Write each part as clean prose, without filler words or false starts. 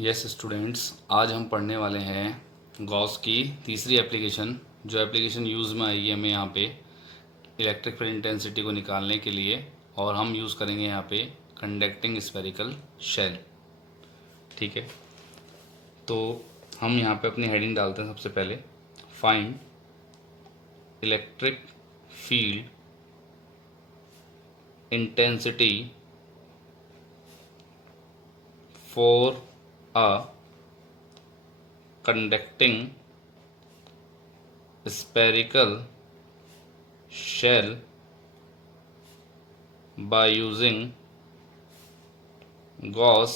Yes students, आज हम पढ़ने वाले हैं गॉस की तीसरी एप्लीकेशन। जो एप्लीकेशन यूज़ में आएगी हमें यहाँ पे इलेक्ट्रिक फील्ड इंटेंसिटी को निकालने के लिए, और हम यूज़ करेंगे यहाँ पे कंडक्टिंग स्फेरिकल शेल। ठीक है, तो हम यहाँ पे अपनी हेडिंग डालते हैं सबसे पहले, find electric field intensity for a conducting spherical shell by using Gauss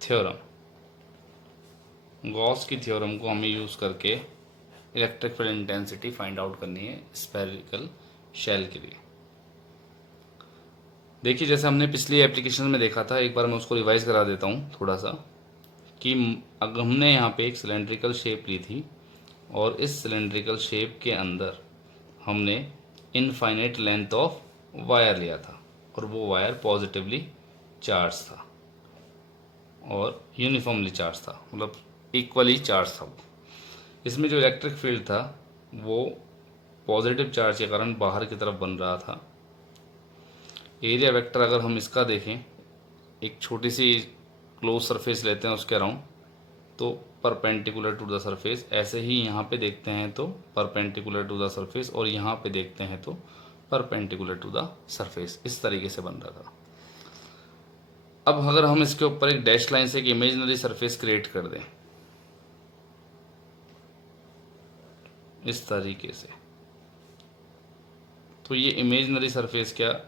theorem. Gauss की थ्योरम को हमें यूज़ करके electric field intensity find out करनी है स्फेरिकल शेल के लिए। देखिए, जैसे हमने पिछली एप्लीकेशन में देखा था, एक बार मैं उसको रिवाइज करा देता हूँ थोड़ा सा, कि अगर हमने यहाँ पे एक सिलेंड्रिकल शेप ली थी और इस सिलेंड्रिकल शेप के अंदर हमने इनफाइनाइट लेंथ ऑफ वायर लिया था, और वो वायर पॉजिटिवली चार्ज था और यूनिफॉर्मली चार्ज था, मतलब इक्वली चार्ज था। इसमें जो इलेक्ट्रिक फील्ड था वो पॉजिटिव चार्ज के कारण बाहर की तरफ बन रहा था। एरिया वेक्टर अगर हम इसका देखें, एक छोटी सी क्लोज सरफेस लेते हैं उसके अराउंड, तो परपेंडिकुलर टू द सरफेस, ऐसे ही यहाँ पे देखते हैं तो परपेंडिकुलर टू द सरफेस, और यहाँ पे देखते हैं तो परपेंडिकुलर टू द सरफेस, इस तरीके से बन रहा था। अब अगर हम इसके ऊपर एक डैश लाइन से एक इमेजिनरी सरफेस क्रिएट कर दें इस तरीके से, तो ये इमेजिनरी सरफेस क्या,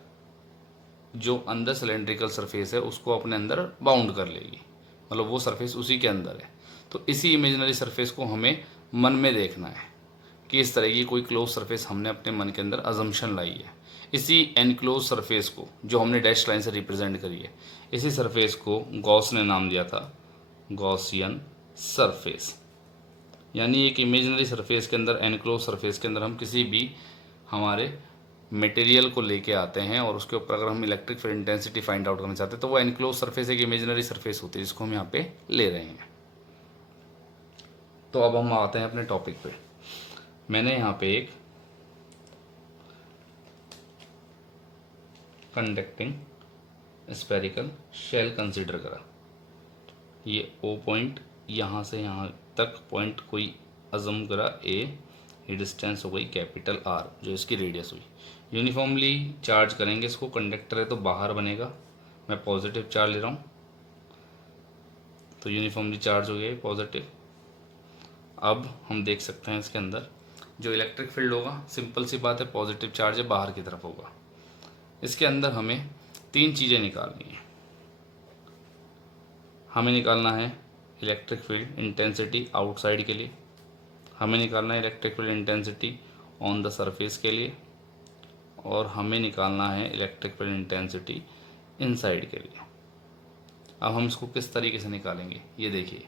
जो अंदर सिलेंड्रिकल सरफेस है उसको अपने अंदर बाउंड कर लेगी, मतलब वो सरफेस उसी के अंदर है। तो इसी इमेजिनरी सरफेस को हमें मन में देखना है कि इस तरह की कोई क्लोज सरफेस हमने अपने मन के अंदर अजम्पशन लाई है। इसी एनक्लोज सरफेस को जो हमने डैश लाइन से रिप्रेजेंट करी है, इसी सरफेस को गॉस ने नाम दिया था गॉसियन सरफेस। यानी एक इमेजिनरी सरफेस के अंदर, एनक्लोज सरफेस के अंदर, हम किसी भी हमारे मटेरियल को लेके आते हैं और उसके ऊपर अगर हम electric field intensity find out करना चाहते हैं, तो वो एनक्लोज सरफेस एक इमेजिनरी सरफेस होती है जिसको हम यहाँ पे ले रहे हैं। तो अब हम आते हैं अपने टॉपिक पे। मैंने यहाँ पे एक कंडक्टिंग स्फेरिकल शेल कंसीडर करा। ये ओ पॉइंट यहाँ से यहाँ तक पॉइंट कोई अजम करा ए, ये डिस्टेंस हो गई कैपिटल आर जो इसकी रेडियस हुई। यूनिफॉर्मली चार्ज करेंगे इसको, कंडक्टर है तो बाहर बनेगा, मैं पॉजिटिव चार्ज ले रहा हूँ तो यूनिफॉर्मली चार्ज हो गया पॉजिटिव। अब हम देख सकते हैं इसके अंदर जो इलेक्ट्रिक फील्ड होगा, सिंपल सी बात है, पॉजिटिव चार्ज है बाहर की तरफ होगा। इसके अंदर हमें तीन चीज़ें निकालनी है। हमें निकालना है इलेक्ट्रिक फील्ड इंटेंसिटी आउटसाइड के लिए, हमें निकालना है electric field intensity on the surface के लिए, और हमें निकालना है इलेक्ट्रिक फील्ड इंटेंसिटी इनसाइड के लिए। अब हम इसको किस तरीके से निकालेंगे, ये देखिए।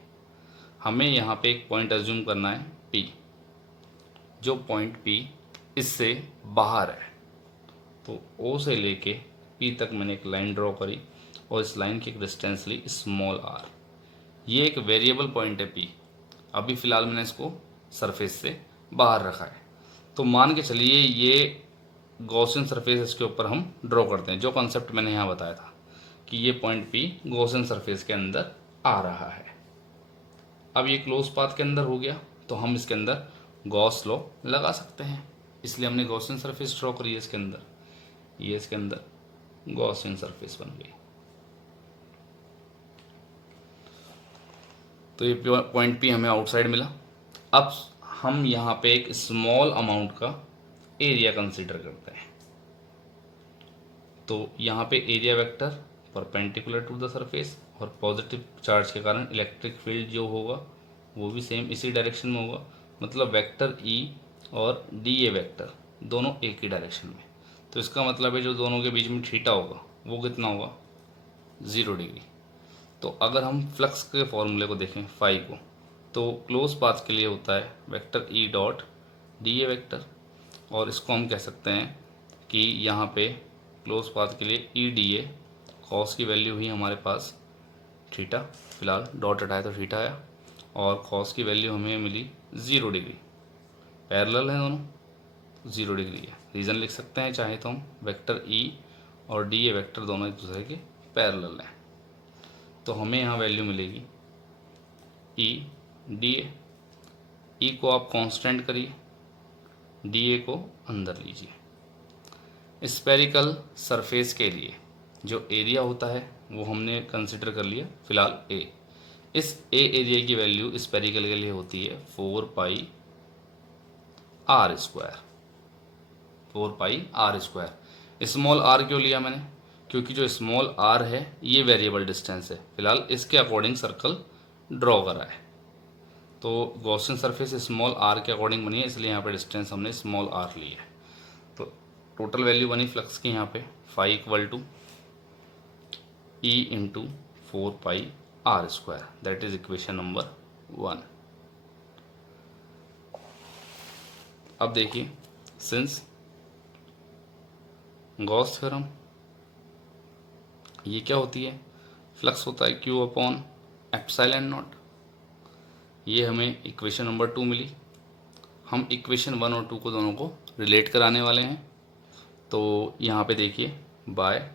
हमें यहाँ पे एक पॉइंट अज्यूम करना है P, जो पॉइंट P इससे बाहर है। तो O से लेके P तक मैंने एक लाइन ड्रॉ करी और इस लाइन की एक डिस्टेंस ली स्मॉल r। ये एक वेरिएबल पॉइंट है P, अभी फ़िलहाल मैंने इसको सरफेस से बाहर रखा है। तो मान के चलिए ये गॉसियन सरफेस, इसके ऊपर हम ड्रॉ करते हैं, जो कॉन्सेप्ट मैंने यहाँ बताया था कि ये पॉइंट P गॉसियन सरफेस के अंदर आ रहा है। अब ये क्लोज पाथ के अंदर हो गया तो हम इसके अंदर गॉस लॉ लगा सकते हैं, इसलिए हमने गॉसियन सरफेस ड्रॉ करी है इसके अंदर। ये इसके अंदर गॉसियन सरफेस बन गई। तो ये पॉइंट P हमें आउटसाइड मिला। अब हम यहाँ पे एक स्मॉल अमाउंट का एरिया कंसीडर करते हैं। तो यहाँ पे area vector perpendicular to the surface, और पॉजिटिव चार्ज के कारण इलेक्ट्रिक फील्ड जो होगा वो भी सेम इसी डायरेक्शन में होगा, मतलब वेक्टर E और DA वेक्टर दोनों एक ही डायरेक्शन में। तो इसका मतलब है जो दोनों के बीच में थीटा होगा वो कितना होगा, 0 डिग्री। तो अगर हम फ्लक्स के फॉर्मूले को देखें फाई को, तो क्लोज पाथ के लिए होता है vector E dot DA vector, और इसको हम कह सकते हैं कि यहाँ पे क्लोज पाथ के लिए E DA कॉस की वैल्यू हुई हमारे पास थीटा, फिलहाल डॉट हटाया तो थीटा आया, और कॉस की वैल्यू हमें मिली 0 डिग्री। पैरेलल है दोनों, 0 डिग्री है। रीज़न लिख सकते हैं चाहे तो हम, वेक्टर ई और डी ए वेक्टर दोनों एक दूसरे के पैरेलल हैं। तो हमें यहाँ वैल्यू मिलेगी ई डी ए। ई को आप कांस्टेंट करिए, डी ए को अंदर लीजिए। स्पेरिकल सरफेस के लिए जो एरिया होता है वो हमने कंसिडर कर लिया फिलहाल ए। इस ए एरिया की वैल्यू स्पेरिकल के लिए होती है 4 pi r square. 4 pi r square. Small r क्यों लिया मैंने? क्योंकि जो स्मॉल आर है ये वेरिएबल डिस्टेंस है, फिलहाल इसके अकॉर्डिंग सर्कल ड्रॉ करा है। तो गॉसियन सरफेस स्मॉल आर के अकॉर्डिंग बनी है, इसलिए यहाँ पे डिस्टेंस हमने स्मॉल आर ली है। तो टोटल वैल्यू बनी फ्लक्स की यहाँ पे phi equal to E into 4 pi r square, that is equation number 1। अब देखिए, सिंस गॉस थ्योरम, ये क्या होती है? फ्लक्स होता है क्यू अपॉन एप्सिलॉन नॉट। ये हमें इक्वेशन नंबर 2 मिली। हम इक्वेशन 1 और 2 को दोनों को रिलेट कराने वाले हैं। तो यहाँ पे देखिए, बाय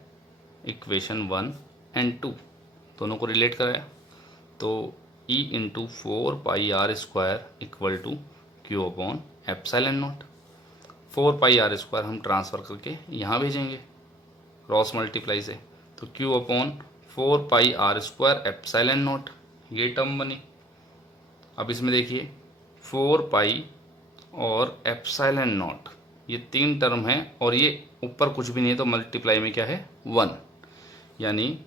इक्वेशन 1 एंड 2 दोनों को रिलेट कराया तो E into 4 pi r square equal to Q upon epsilon naught. 4 pi r square हम ट्रांसफ़र करके यहाँ भेजेंगे क्रॉस मल्टीप्लाई से, तो Q upon 4 pi r square epsilon naught, ये टर्म बनी। अब इसमें देखिए 4 पाई और एप्सिलॉन नॉट, ये 3 टर्म हैं और ये ऊपर कुछ भी नहीं है तो मल्टीप्लाई में क्या है 1, यानी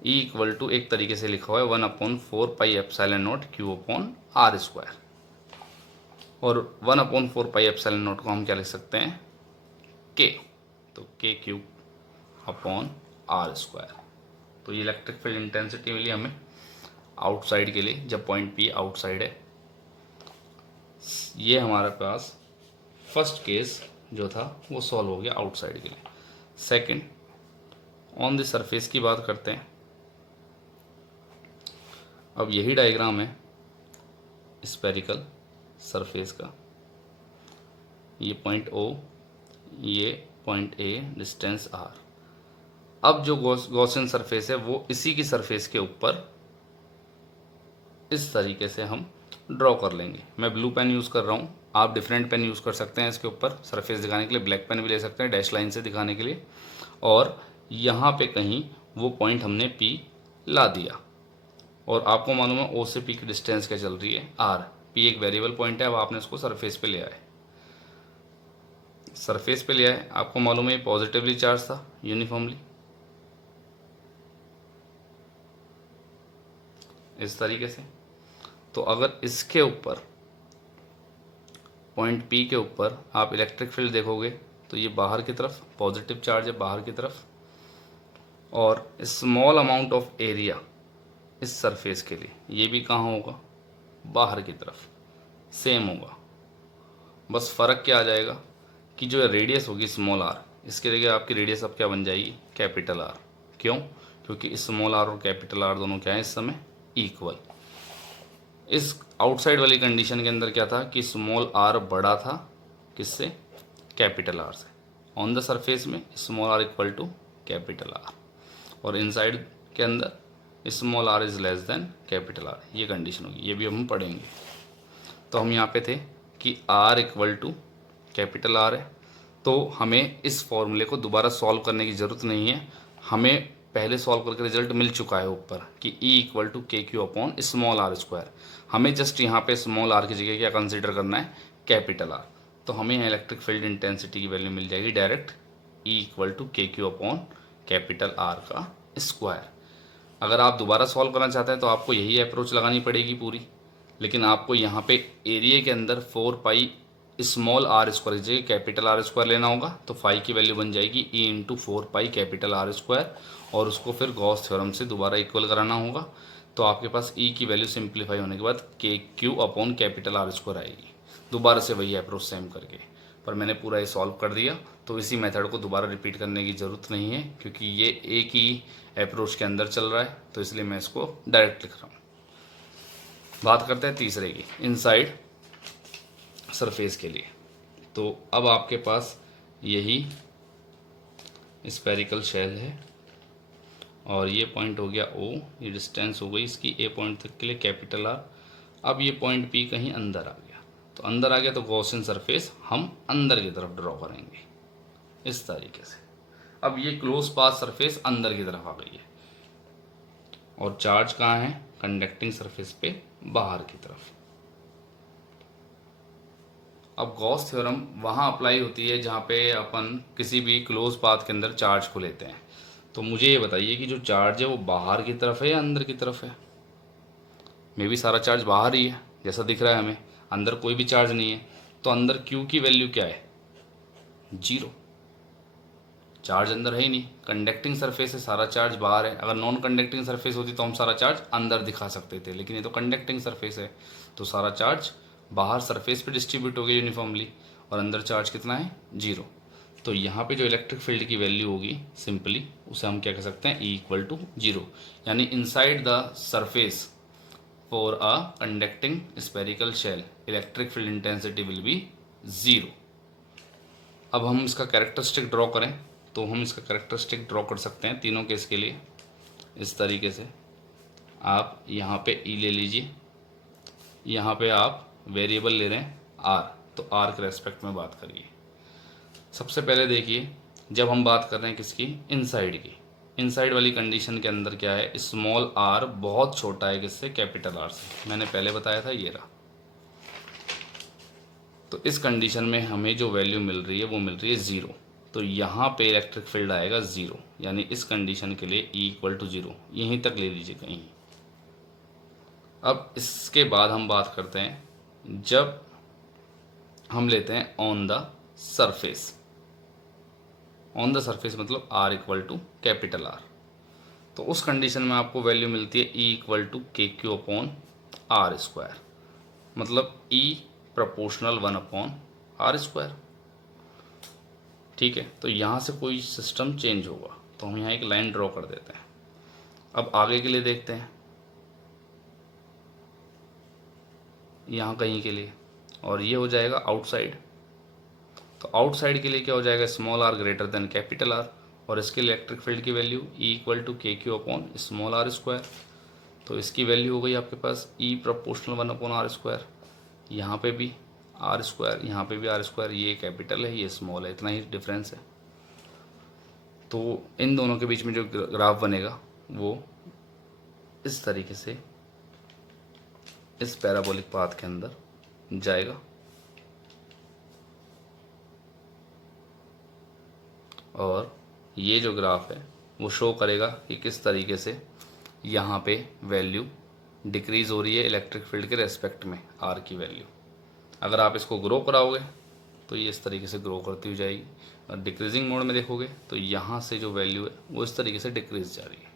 E इक्वल टू एक तरीके से लिखा हुआ है 1/4 pi epsilon naught Q upon r square. और 1/4 पाई एप्सिलॉन नॉट को हम क्या लिख सकते हैं K, तो K cube upon r square. तो ये इलेक्ट्रिक फील्ड इंटेंसिटी मिली हमें आउटसाइड के लिए, जब पॉइंट P आउटसाइड है। ये हमारे पास फर्स्ट केस जो था वो सॉल्व हो गया आउटसाइड के लिए। सेकंड, ऑन द सरफेस की बात करते हैं। अब यही डायग्राम है स्पेरिकल सरफेस का, ये पॉइंट O, ये पॉइंट A, डिस्टेंस R। अब जो गॉसियन सरफेस है वो इसी की सरफेस के ऊपर इस तरीके से हम ड्रॉ कर लेंगे। मैं ब्लू पेन यूज़ कर रहा हूँ, आप डिफरेंट पेन यूज़ कर सकते हैं इसके ऊपर सरफेस दिखाने के लिए। ब्लैक पेन भी ले सकते हैं डैश लाइन से दिखाने के लिए। और यहाँ पे कहीं वो पॉइंट हमने P ला दिया, और आपको मालूम है O से P की डिस्टेंस क्या चल रही है R। P एक वेरिएबल पॉइंट है, अब आपने उसको सरफेस पे ले आए, सरफेस पे ले आए। आपको मालूम है पॉजिटिवली चार्ज था यूनिफॉर्मली, इस तरीके से। तो अगर इसके ऊपर पॉइंट P के ऊपर आप इलेक्ट्रिक फील्ड देखोगे तो ये बाहर की तरफ पॉजिटिव चार्ज है, बाहर की तरफ, और स्मॉल अमाउंट ऑफ एरिया इस सरफेस के लिए ये भी कहाँ होगा, बाहर की तरफ, सेम होगा। बस फ़र्क क्या आ जाएगा कि जो रेडियस होगी स्मॉल r, इसके जगह आपकी रेडियस अब क्या बन जाएगी कैपिटल R। क्यों? क्योंकि स्मॉल r और कैपिटल R दोनों क्या है इस समय इक्वल। इस आउटसाइड वाली कंडीशन के अंदर क्या था कि स्मॉल r बड़ा था किससे, कैपिटल R से। ऑन द सरफेस में small r equal to capital R, और इनसाइड के अंदर small r is less than capital R, ये कंडीशन होगी। ये भी हम पढ़ेंगे। तो हम यहाँ पे थे कि r equal to capital R है, तो हमें इस फॉर्मूले को दोबारा सॉल्व करने की ज़रूरत नहीं है। हमें पहले सॉल्व करके रिजल्ट मिल चुका है ऊपर कि E इक्वल टू के Q upon small r square. हमें जस्ट यहाँ पे स्मॉल r की जगह क्या कंसिडर करना है, कैपिटल R। तो हमें यहाँ इलेक्ट्रिक फील्ड इंटेंसिटी की वैल्यू मिल जाएगी डायरेक्ट E इक्वल टू के क्यू अपॉन कैपिटल R का स्क्वायर। अगर आप दोबारा सॉल्व करना चाहते हैं तो आपको यही अप्रोच लगानी पड़ेगी पूरी, लेकिन आपको यहाँ पे एरिया के अंदर 4 पाई स्मॉल r स्क्वायर की जगह कैपिटल R स्क्वायर लेना होगा। तो फाई की वैल्यू बन जाएगी E into 4 pi capital R square, और उसको फिर गॉस थ्योरम से दोबारा इक्वल कराना होगा। तो आपके पास E की वैल्यू सिंप्लीफाई होने के बाद के Q upon capital R square आएगी। दोबारा से वही अप्रोच सेम करके पर मैंने पूरा ये सॉल्व कर दिया, तो इसी मेथड को दोबारा रिपीट करने की ज़रूरत नहीं है क्योंकि ये एक ही अप्रोच के अंदर चल रहा है, तो इसलिए मैं इसको डायरेक्ट लिख रहा हूँ। बात करते हैं तीसरे की, इनसाइड सरफेस के लिए। तो अब आपके पास यही स्फेरिकल शेल है और ये पॉइंट हो गया O, ये डिस्टेंस हो गई इसकी A पॉइंट तक के लिए कैपिटल R। अब ये पॉइंट P कहीं अंदर आ गया, तो अंदर आ गया तो गॉसियन सरफेस हम अंदर की तरफ ड्रॉ करेंगे इस तरीके से। अब ये क्लोज पाथ सरफेस अंदर की तरफ आ गई है और चार्ज कहाँ है, कंडक्टिंग सरफेस पे बाहर की तरफ। अब गॉस थ्योरम वहाँ अप्लाई होती है जहाँ पे अपन किसी भी क्लोज पाथ के अंदर चार्ज को लेते हैं। तो मुझे ये बताइए कि जो चार्ज है वो बाहर की तरफ है या अंदर की तरफ है। मे भी सारा चार्ज बाहर ही है जैसा दिख रहा है हमें, अंदर कोई भी चार्ज नहीं है, तो अंदर Q की वैल्यू क्या है, 0। चार्ज अंदर है ही नहीं, कंडक्टिंग सरफेस है, सारा चार्ज बाहर है। अगर नॉन कंडक्टिंग सरफेस होती तो हम सारा चार्ज अंदर दिखा सकते थे, लेकिन ये तो कंडक्टिंग सरफेस है, तो सारा चार्ज बाहर सरफेस पे डिस्ट्रीब्यूट हो गया यूनिफॉर्मली, और अंदर चार्ज कितना है, 0। तो यहाँ पे जो इलेक्ट्रिक फील्ड की वैल्यू होगी सिंपली उसे हम क्या कह सकते हैं, E=0, यानी inside the surface for a conducting spherical shell electric field intensity will be 0। अब हम इसका कैरेक्टरिस्टिक ड्रॉ करें, तो हम इसका कैरेक्टरिस्टिक ड्रॉ कर सकते हैं तीनों केस के लिए इस तरीके से। आप यहाँ पे E ले लीजिए, यहाँ पे आप वेरिएबल ले रहे हैं R, तो R के रेस्पेक्ट में बात करिए। सबसे पहले देखिए, जब हम बात कर रहे हैं किसकी, इनसाइड की, इनसाइड वाली कंडीशन के अंदर क्या है, स्मॉल r बहुत छोटा है किससे, कैपिटल R से। मैंने पहले बताया था ये रहा। तो इस कंडीशन में हमें जो वैल्यू मिल रही है वो मिल रही है 0, तो यहाँ पे इलेक्ट्रिक फील्ड आएगा 0, यानी इस कंडीशन के लिए E=0, यहीं तक ले लीजिए कहीं। अब इसके बाद हम बात करते हैं जब हम लेते हैं on the surface. On the surface मतलब R=R, तो उस कंडीशन में आपको वैल्यू मिलती है E=KQ/R², मतलब E प्रोपोर्शनल 1/R²। ठीक है, तो यहाँ से कोई सिस्टम चेंज होगा, तो हम यहाँ एक लाइन ड्रॉ कर देते हैं। अब आगे के लिए देखते हैं, यहाँ कहीं के लिए, और ये हो जाएगा आउटसाइड। तो आउटसाइड के लिए क्या हो जाएगा, small r greater than capital R, और इसके इलेक्ट्रिक फील्ड की वैल्यू E=KQ/R²। तो इसकी वैल्यू हो गई आपके पास E प्रोपोर्शनल 1/R²। यहाँ पे भी R², यहाँ पे भी R², ये कैपिटल है ये स्मॉल है, इतना ही डिफरेंस है। तो इन दोनों के बीच में जो ग्राफ बनेगा वो इस तरीके से इस पैराबोलिक पाथ के अंदर जाएगा, और ये जो ग्राफ है वो शो करेगा कि किस तरीके से यहाँ पे वैल्यू डिक्रीज़ हो रही है इलेक्ट्रिक फील्ड के रेस्पेक्ट में R की वैल्यू। अगर आप इसको ग्रो कराओगे तो ये इस तरीके से ग्रो करती हुई जाएगी, और डिक्रीजिंग मोड में देखोगे तो यहाँ से जो वैल्यू है वो इस तरीके से डिक्रीज जा रही है।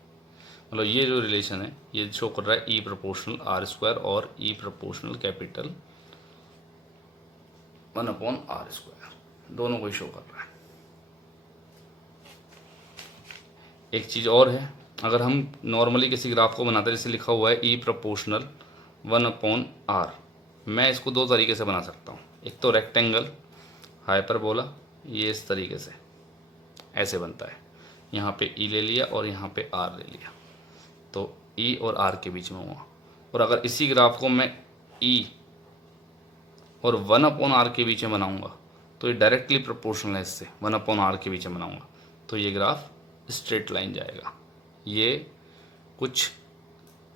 मतलब ये जो रिलेशन है ये शो कर रहा है E∝R² और E∝ कैपिटल 1/R², दोनों को ही शो कर रहा है। एक चीज़ और है, अगर हम नॉर्मली किसी ग्राफ को बनाते हैं, जैसे लिखा हुआ है E∝ 1/R, मैं इसको दो तरीके से बना सकता हूँ। एक तो रेक्टेंगल हाइपरबोला, ये इस तरीके से ऐसे बनता है, यहाँ पे E ले लिया और यहाँ पे R ले लिया, तो E और R के बीच में हुआ। और अगर इसी ग्राफ को मैं E और 1/R के बीच में बनाऊँगा तो ये डायरेक्टली प्रोपोर्शनल है इससे, 1/R के बीच में बनाऊँगा तो ये ग्राफ स्ट्रेट लाइन जाएगा। ये कुछ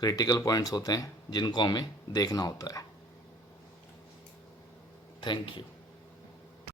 क्रिटिकल पॉइंट्स होते हैं जिनको हमें देखना होता है। Thank you.